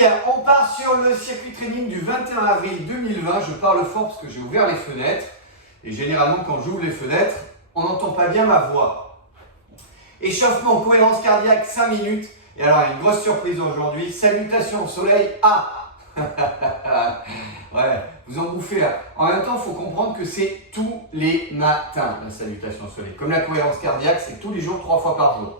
bien, on part sur le circuit training du 21 avril 2020. Je parle fort parce que j'ai ouvert les fenêtres. Et généralement, quand j'ouvre les fenêtres, on n'entend pas bien ma voix. Échauffement, cohérence cardiaque, 5 minutes. Et alors, une grosse surprise aujourd'hui. Salutations au soleil. Ah ouais, vous en bouffez là. En même temps, il faut comprendre que c'est tous les matins, la salutation au soleil. Comme la cohérence cardiaque, c'est tous les jours, 3 fois par jour.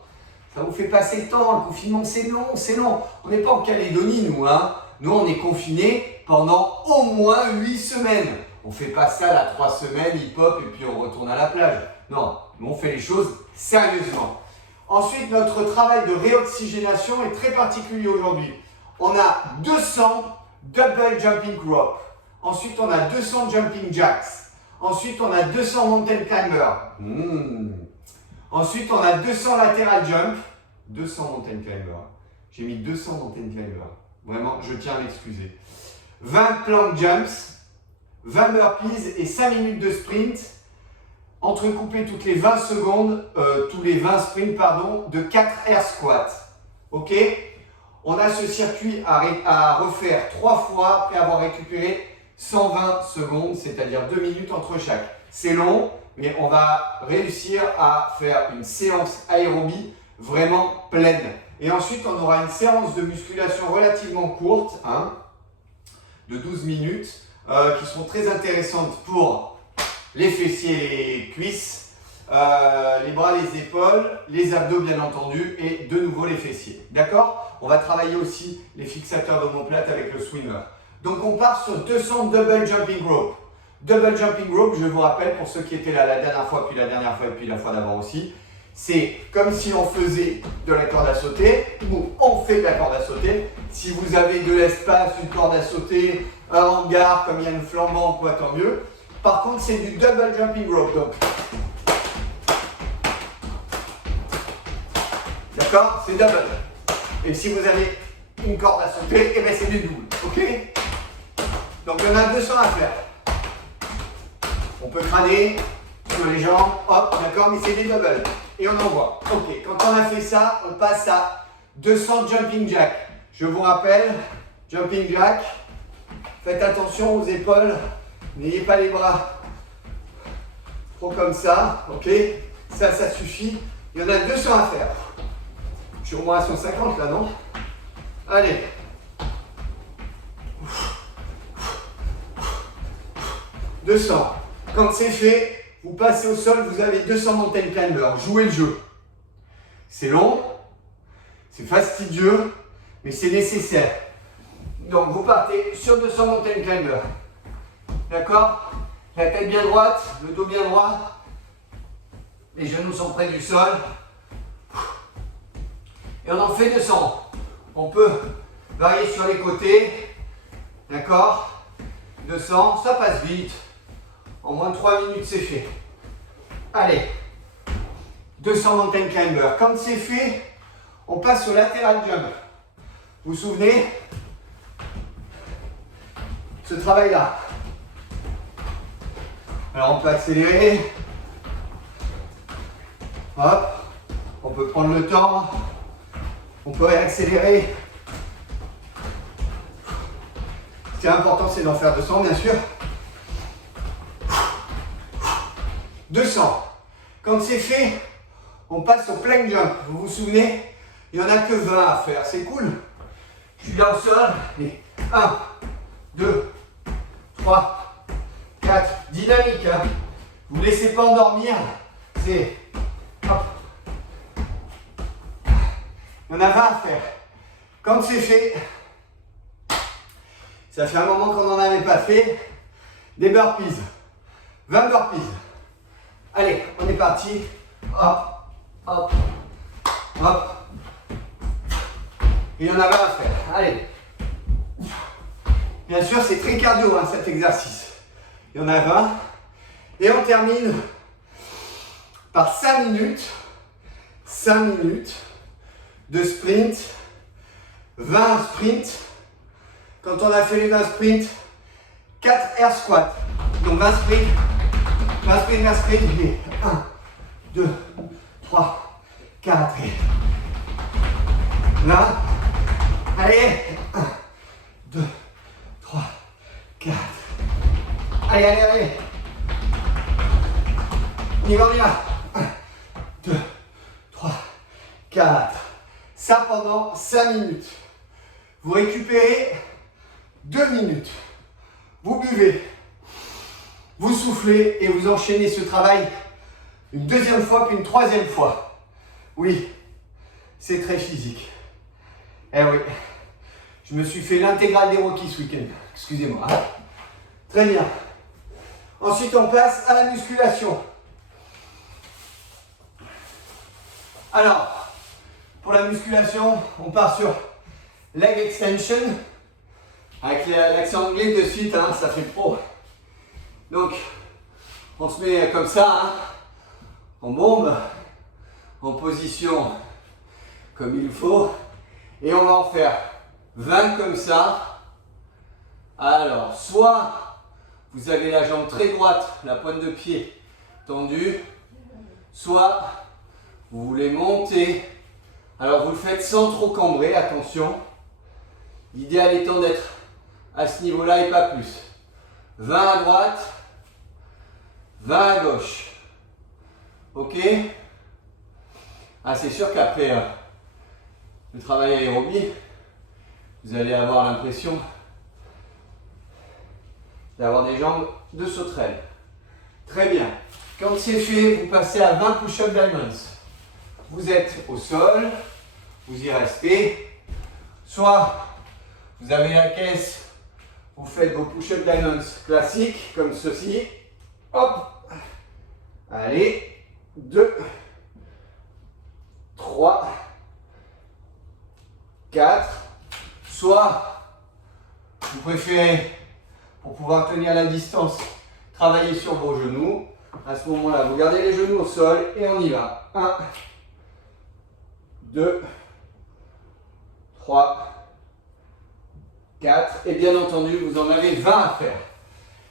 Ça vous fait passer le temps, le confinement, c'est long, c'est long. On n'est pas en Calédonie, nous, hein. Nous, on est confinés pendant au moins 8 semaines. On ne fait pas ça là, 3 semaines, hip-hop, et puis on retourne à la plage. Non, nous, on fait les choses sérieusement. Ensuite, notre travail de réoxygénation est très particulier aujourd'hui. On a 200 double jumping rope. Ensuite, on a 200 jumping jacks. Ensuite, on a 200 mountain climbers. Ensuite, on a 200 lateral jump. 200 mountain climbers. J'ai mis 200 mountain climbers. Vraiment, je tiens à m'excuser. 20 plank jumps, 20 burpees et 5 minutes de sprint. Entrecoupés toutes les 20 secondes, tous les 20 sprints, pardon, de 4 air squats. Ok? On a ce circuit à refaire 3 fois après avoir récupéré 120 secondes, c'est-à-dire 2 minutes entre chaque. C'est long, mais on va réussir à faire une séance aérobie vraiment pleine. Et ensuite, on aura une séance de musculation relativement courte, hein, de 12 minutes, qui sont très intéressantes pour les fessiers et les cuisses, les bras, les épaules, les abdos bien entendu, et de nouveau les fessiers. D'accord? On va travailler aussi les fixateurs d'omoplate avec le swimmer. Donc on part sur 200 double jumping rope. Double jumping rope, je vous rappelle pour ceux qui étaient là la dernière fois, puis la dernière fois, et puis la fois d'avant aussi, c'est comme si on faisait de la corde à sauter, ou on fait de la corde à sauter. Si vous avez de l'espace, une corde à sauter, un hangar, comme il y a une flambant, quoi, tant mieux. Par contre, c'est du double jumping rope. Donc, d'accord? C'est double. Et si vous avez une corde à sauter, eh bien c'est du double. Ok? Donc, il y en a 200 à faire. On peut crâner sur les jambes, hop, d'accord, mais c'est des doubles. Et on envoie. Ok, quand on a fait ça, on passe à 200 jumping jack. Je vous rappelle, jumping jack, faites attention aux épaules, n'ayez pas les bras trop comme ça, ok? Ça suffit. Il y en a 200 à faire. Je suis au moins à 150 là, non? Allez. « 200. Quand c'est fait, vous passez au sol, vous avez 200 mountain climbers. Jouez le jeu. C'est long, c'est fastidieux, mais c'est nécessaire. Donc vous partez sur 200 mountain climbers. D'accord? La tête bien droite, le dos bien droit. Les genoux sont près du sol. Et on en fait 200. On peut varier sur les côtés. D'accord? 200, ça passe vite. En moins de 3 minutes, c'est fait. Allez, 200 mountain climbers. Quand c'est fait, on passe au lateral jump. Vous vous souvenez? Ce travail-là. Alors, on peut accélérer. Hop. On peut prendre le temps. On peut réaccélérer. Ce qui est important, c'est d'en faire 200, bien sûr. 200. Quand c'est fait, on passe au plank jump. Vous vous souvenez? Il n'y en a que 20 à faire. C'est cool. Je suis là au sol. Et 1, 2, 3, 4. Dynamique. Hein. Vous ne laissez pas endormir. C'est... Hop. Il y en a 20 à faire. Quand c'est fait, ça fait un moment qu'on n'en avait pas fait, des burpees. 20 burpees. Allez, on est parti. Hop, hop, hop. Il y en a 20 à faire. Allez. Bien sûr, c'est très cardio hein, cet exercice. Il y en a 20. Et on termine par 5 minutes. 5 minutes de sprint. 20 sprints. Quand on a fait les 20 sprints, 4 air squats. Donc 20 sprints. 20 sprints, 20 sprints, et 1, 2, 3, 4, et là, allez, 1, Allez, allez, allez. On y va, on y va. 1, 2, 3, 4. Ça pendant 5 minutes. Vous récupérez 2 minutes. Vous buvez. Vous soufflez et vous enchaînez ce travail une deuxième fois puis une troisième fois. Oui, c'est très physique. Eh oui, je me suis fait l'intégrale des Rockies ce week-end. Excusez-moi. Hein. Très bien. Ensuite, on passe à la musculation. Alors, pour la musculation, on part sur leg extension. Avec l'accent anglais de suite, hein, ça fait pro. Donc, on se met comme ça, hein, en bombe, en position comme il faut. Et on va en faire 20 comme ça. Alors, soit vous avez la jambe très droite, la pointe de pied tendue, soit vous voulez monter. Alors, vous le faites sans trop cambrer, attention. L'idéal étant d'être à ce niveau-là et pas plus. 20 à droite, 20 à gauche. Ok? Ah, c'est sûr qu'après le travail aérobie, vous allez avoir l'impression d'avoir des jambes de sauterelle. Très bien. Quand c'est fait, vous passez à 20 push-up diamonds. Vous êtes au sol, vous y restez. Soit vous avez la caisse, vous faites vos push-up diamonds classiques, comme ceci. Hop! Allez, 2, 3, 4. Soit vous préférez, pour pouvoir tenir la distance, travailler sur vos genoux. À ce moment-là, vous gardez les genoux au sol et on y va. 1, 2, 3, 4. Et bien entendu, vous en avez 20 à faire.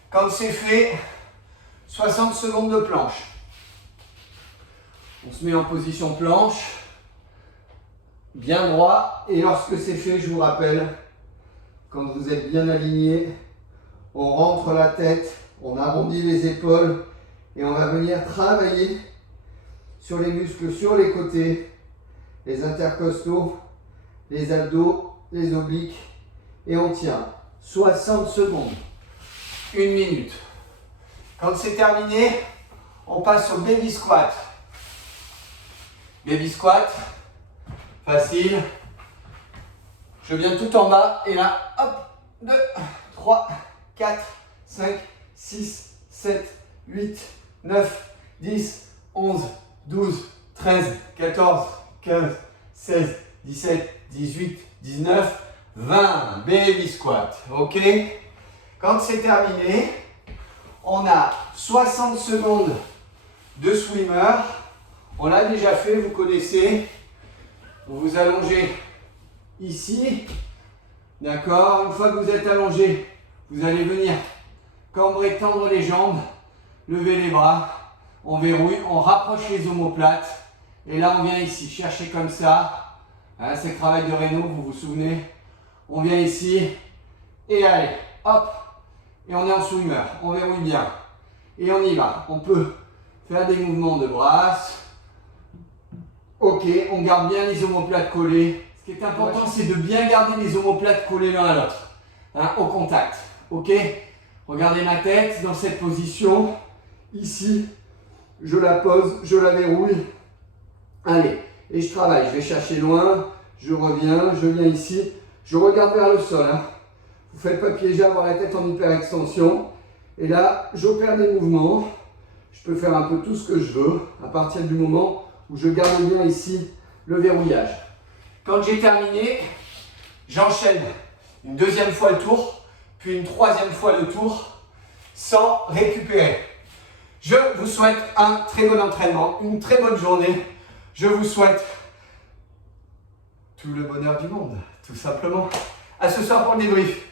Quand c'est fait, 60 secondes de planche. On se met en position planche, bien droit. Et lorsque c'est fait, je vous rappelle, quand vous êtes bien aligné, on rentre la tête, on arrondit les épaules et on va venir travailler sur les muscles sur les côtés, les intercostaux, les abdos, les obliques et on tient 60 secondes, 1 minute. Quand c'est terminé, on passe au baby squat. Baby squat, facile. Je viens tout en bas et là, hop, 2, 3, 4, 5, 6, 7, 8, 9, 10, 11, 12, 13, 14, 15, 16, 17, 18, 19, 20. Baby squat, ok? Quand c'est terminé, on a 60 secondes de swimmer. On l'a déjà fait, vous connaissez. Vous vous allongez ici. D'accord? Une fois que vous êtes allongé, vous allez venir cambrer, tendre les jambes, lever les bras. On verrouille, on rapproche les omoplates. Et là, on vient ici, chercher comme ça. Hein, c'est le travail de Reno, vous vous souvenez? On vient ici. Et allez, hop. Et on est en swimmer. On verrouille bien. Et on y va. On peut faire des mouvements de bras. Ok, on garde bien les omoplates collées. Ce qui est important, c'est de bien garder les omoplates collées l'un à l'autre, hein, au contact. Ok, regardez ma tête dans cette position. Ici, je la pose, je la verrouille. Allez, et je travaille. Je vais chercher loin, je reviens, je viens ici. Je regarde vers le sol. Hein. Vous ne faites pas piéger, avoir la tête en hyper extension. Et là, j'opère des mouvements. Je peux faire un peu tout ce que je veux à partir du moment où je garde bien ici le verrouillage. Quand j'ai terminé, j'enchaîne une deuxième fois le tour, puis une troisième fois le tour, sans récupérer. Je vous souhaite un très bon entraînement, une très bonne journée. Je vous souhaite tout le bonheur du monde, tout simplement. À ce soir pour le débrief.